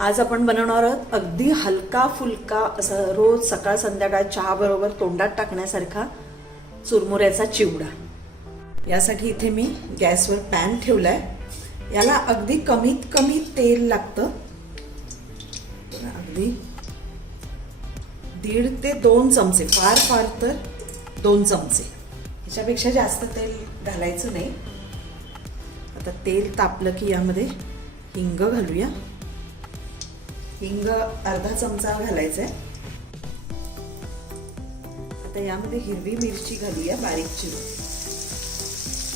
आज आपण बनवणार आहोत अगदी हलका फुलका असा रोज सकाळ संध्याकाळ चहा बरोबर तोंडात टाकण्यासारखा चुरमुऱ्याचा चिवडा। यासाठी इथे मी गॅसवर पॅन ठेवलाय। याला अगदी कमीत कमी तेल लागतं, अगदी 1.5 ते 2 चमचे, फार फार तर 2 चमचे, ह्याच्यापेक्षा जास्त तेल घालायचं नाही। आता तेल तापलं की यामध्ये हिंग घालूया। हिंग अर्धा चमचा घालायचा आहे। आता यामध्ये हिरवी मिरची घालूया बारीक चिरून।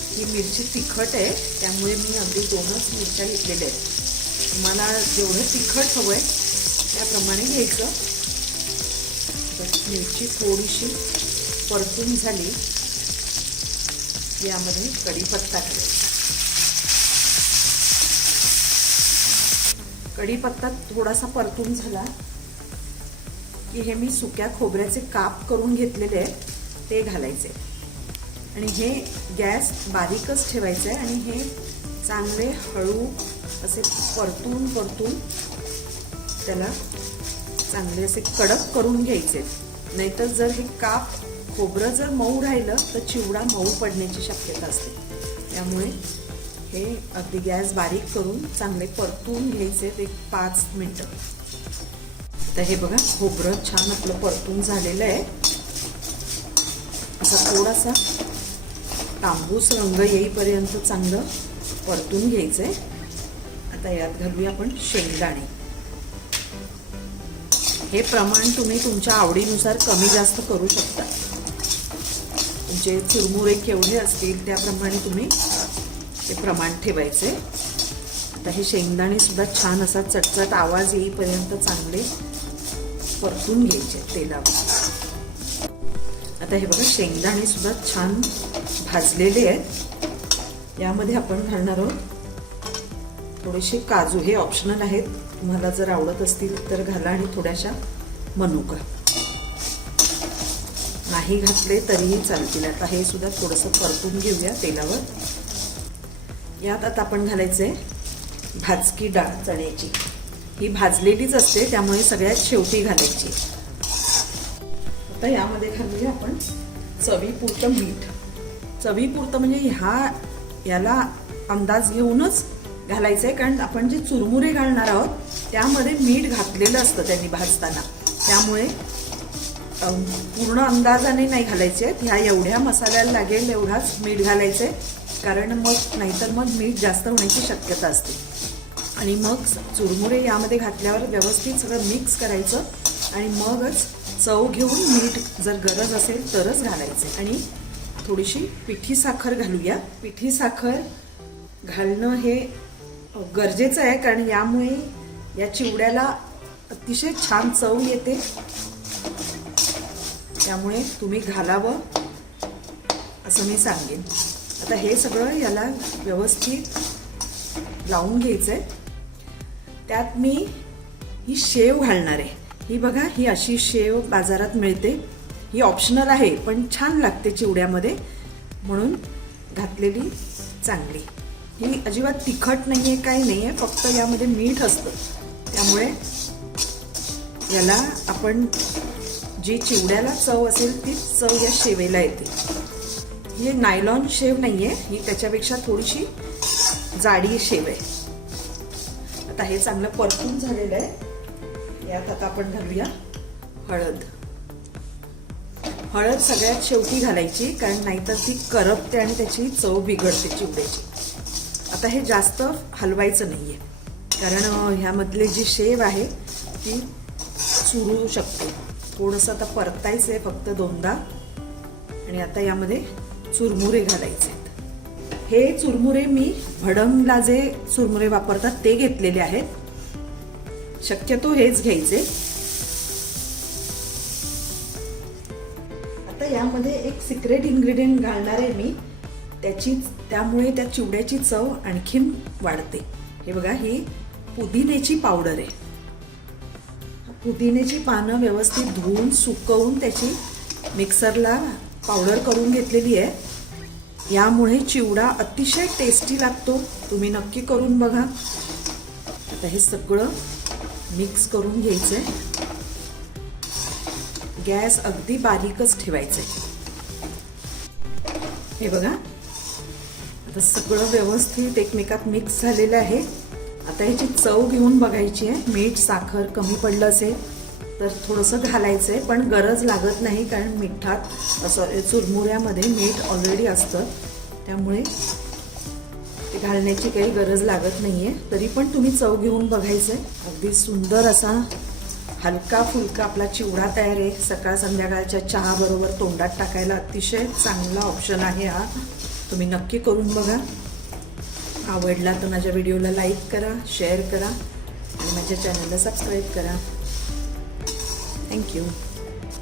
ही मिरची तिखट आहे त्यामुळे मी अगदी 2च मिरच्या घेतलेल्या आहेत। तुम्हाला जेवढं तिखट हवंय त्याप्रमाणे घ्यायचं। मिरची थोडीशी परतून झाली की यामध्ये कढीपत्ता घालायचा। कढीपत्ता थोडासा परतून झाला की हे मी सुक्या खोबऱ्याचे काप करून घेतलेले आहेत ते घालायचे आणि हे गॅस बारीकच ठेवायचा आहे आणि हे चांगले हळू असे परतून परतून त्याला चांगले असे कडक करून घ्यायचे। नाहीतर जर हे काप खोबरं जर मऊ राहिलं तर चिवडा मऊ पडण्याची शक्यता असते। त्यामुळे हे अगदी गॅस बारीक करून चांगले परतून घ्यायचे 5 मिनिटं। तर हे बघा खोबरं छान आपलं परतून झालेलं आहे। असा थोडासा तांबूस रंग येईपर्यंत चांगलं परतून घ्यायचंय। आता यात घालूया आपण शेंगदाणे। हे प्रमाण तुम्ही तुमच्या आवडीनुसार कमी जास्त करू शकता। तुमचे चुरमुरे केवढे असतील त्याप्रमाणे तुम्ही ते प्रमाण ठेवायचे। आता हे शेंगदाणे सुद्धा छान असा चटचट आवाज येईपर्यंत चांगले परतून घ्यायचे तेलावर। आता हे बघा शेंगदाणे सुद्धा छान भाजलेले आहेत। यामध्ये आपण घालणार आहोत थोडेसे काजू। हे ऑप्शनल आहेत, तुम्हाला जर आवडत असतील तर घाला आणि थोड्याशा मनुका, नाही घातले तरीही चालतील। आता हे सुद्धा थोडंसं परतून घेऊया तेलावर। यात आता आपण घालायचे भाजकी डाळ चण्याची। ही भाजलेलीच असते त्यामुळे सगळ्यात शेवटी घालायची। आता यामध्ये घालूया आपण चवीपुरतं मीठ। चवीपुरतं म्हणजे याला अंदाज घेऊनच घालायचंय, कारण आपण जे चुरमुरे घालणार आहोत त्यामध्ये मीठ घातलेलं असतं त्यांनी भाजताना। त्यामुळे पूर्ण अंदाजाने नाही घालायचे। ह्या एवढ्या मसाल्याला लागेल एवढाच मीठ घालायचंय, कारण मग नाहीतर मग मीठ जास्त होण्याची शक्यता असते। आणि मग चुरमुरे यामध्ये घातल्यावर व्यवस्थित सगळं मिक्स करायचं आणि मगच चव घेऊन मीठ जर गरज असेल तरच घालायचे। आणि थोडीशी पिठी साखर घालूया। पिठी साखर घालणं हे गरजेचं आहे, कारण यामुळे या चिवड्याला अतिशय छान चव येते। त्यामुळे तुम्ही घालावं असं मी सांगेन। आता हे सगळं याला व्यवस्थित लावून घ्यायचंय। त्यात मी ही शेव घालणार आहे। ही बघा, ही अशी शेव बाजारात मिळते। ही ऑप्शनल आहे पण छान लागते चिवड्यामध्ये, म्हणून घातलेली चांगली। ही अजिबात तिखट नाहीये, काही नाहीये, फक्त यामध्ये मीठ असतं। त्यामुळे याला आपण जी चिवड्याला चव असेल ती चव या शेवेला येते। ही नायलॉन शेव नाहीये, ही त्याच्यापेक्षा थोडीशी जाडी शेव आहे। आता हे चांगलं परतून झालेलं आहे। यात आता आपण घालूया हळद। हळद सगळ्यात शेवटी घालायची, कारण नाहीतर ती करपते आणि त्याची चव बिघडते चिवड्याची। आता हे जास्त हलवायचं नाहीये, कारण ह्यामधली जी शेव आहे ती चुरू शकते। थोडंसं आता परतायचं आहे फक्त 2दा। आणि आता यामध्ये चुरमुरे घालायचे आहेत। हे चुरमुरे मी भडंगला जे चुरमुरे वापरतात ते घेतलेले आहेत, शक्यतो हेच घ्यायचे। आता यामध्ये एक सिक्रेट इन्ग्रेडियंट घालणार आहे मी, त्यामुळे त्या चिवड्याची चव आणखीन वाढते। हे बघा, ही पुदिन्याची पावडर आहे। पुदिन्याची पानं व्यवस्थित धुवून सुकवून त्याची मिक्सरला पावडर करून घेतलेली आहे। यामुळे चिवडा अतिशय टेस्टी लागतो। तुम्ही नक्की करून बघा। आता हे सगळं मिक्स करून घ्यायचं आहे. गॅस अगदी बारीकच ठेवायचा आहे. हे बघा, आता सगळं व्यवस्थित एकमेकात मिक्स झालेलं आहे. आता ह्याची चव घेऊन बघायची आहे. मीठ साखर कमी पडलं असेल तर थोडंसं घालायचं आहे, पण गरज लागत नाही, कारण मिठात चुरमुऱ्यामध्ये मीठ ऑलरेडी असतं, त्यामुळे ते घालण्याची काही गरज लागत नाही आहे. तरी पण तुम्ही चव घेऊन बघायचं आहे. अगदी सुंदर असा हलका फुलका आपला चिवडा तयार आहे. सकाळ संध्याकाळच्या चहाबरोबर तोंडात टाकायला अतिशय चांगला ऑप्शन आहे हा. तुम्ही नक्की करून बघा. आवडला तर माझ्या व्हिडिओला लाईक करा, शेअर करा आणि माझ्या चॅनलला सबस्क्राईब करा. थँक्यू.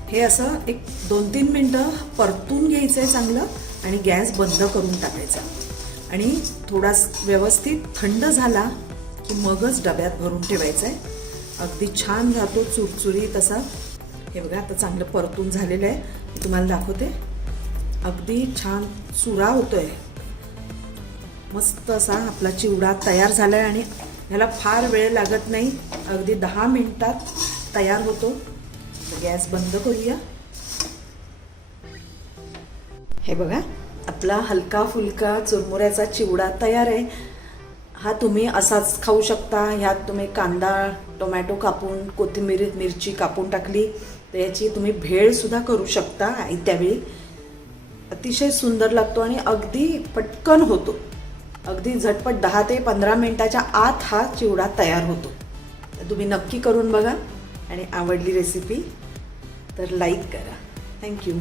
हे असं एक 2-3 मिनटं परतून घ्यायचं आहे चांगलं आणि गॅस बंद करून टाकायचा आणि थोडा व्यवस्थित थंड झाला की मगच डब्यात भरून ठेवायचा आहे. अगदी छान राहतो चुरचुरीत असा. हे बघा, आता चांगलं परतून झालेलं आहे. मी तुम्हाला दाखवते. अगदी छान चुरा होतोय. मस्त असा आपला चिवडा तयार झाला आहे आणि ह्याला फार वेळ लागत नाही. अगदी 10 मिनिटात तयार होतो. गॅस बंद करूया. हे बघा, आपला हलका फुलका चुरमुऱ्याचा चिवडा तयार आहे. हा तुम्ही असाच खाऊ शकता. ह्यात तुम्ही कांदा टोमॅटो कापून, कोथिंबीर मिरची कापून टाकली तर याची तुम्ही भेळसुद्धा करू शकता त्यावेळी. अतिशय सुंदर लागतो आणि अगदी पटकन होतो. अगदी झटपट 10 ते 15 मिनिटाच्या आत हा चिवडा तयार होतो. तुम्ही नक्की करून बघा आणि आवडली रेसिपी तर लाईक करा. थँक्यू.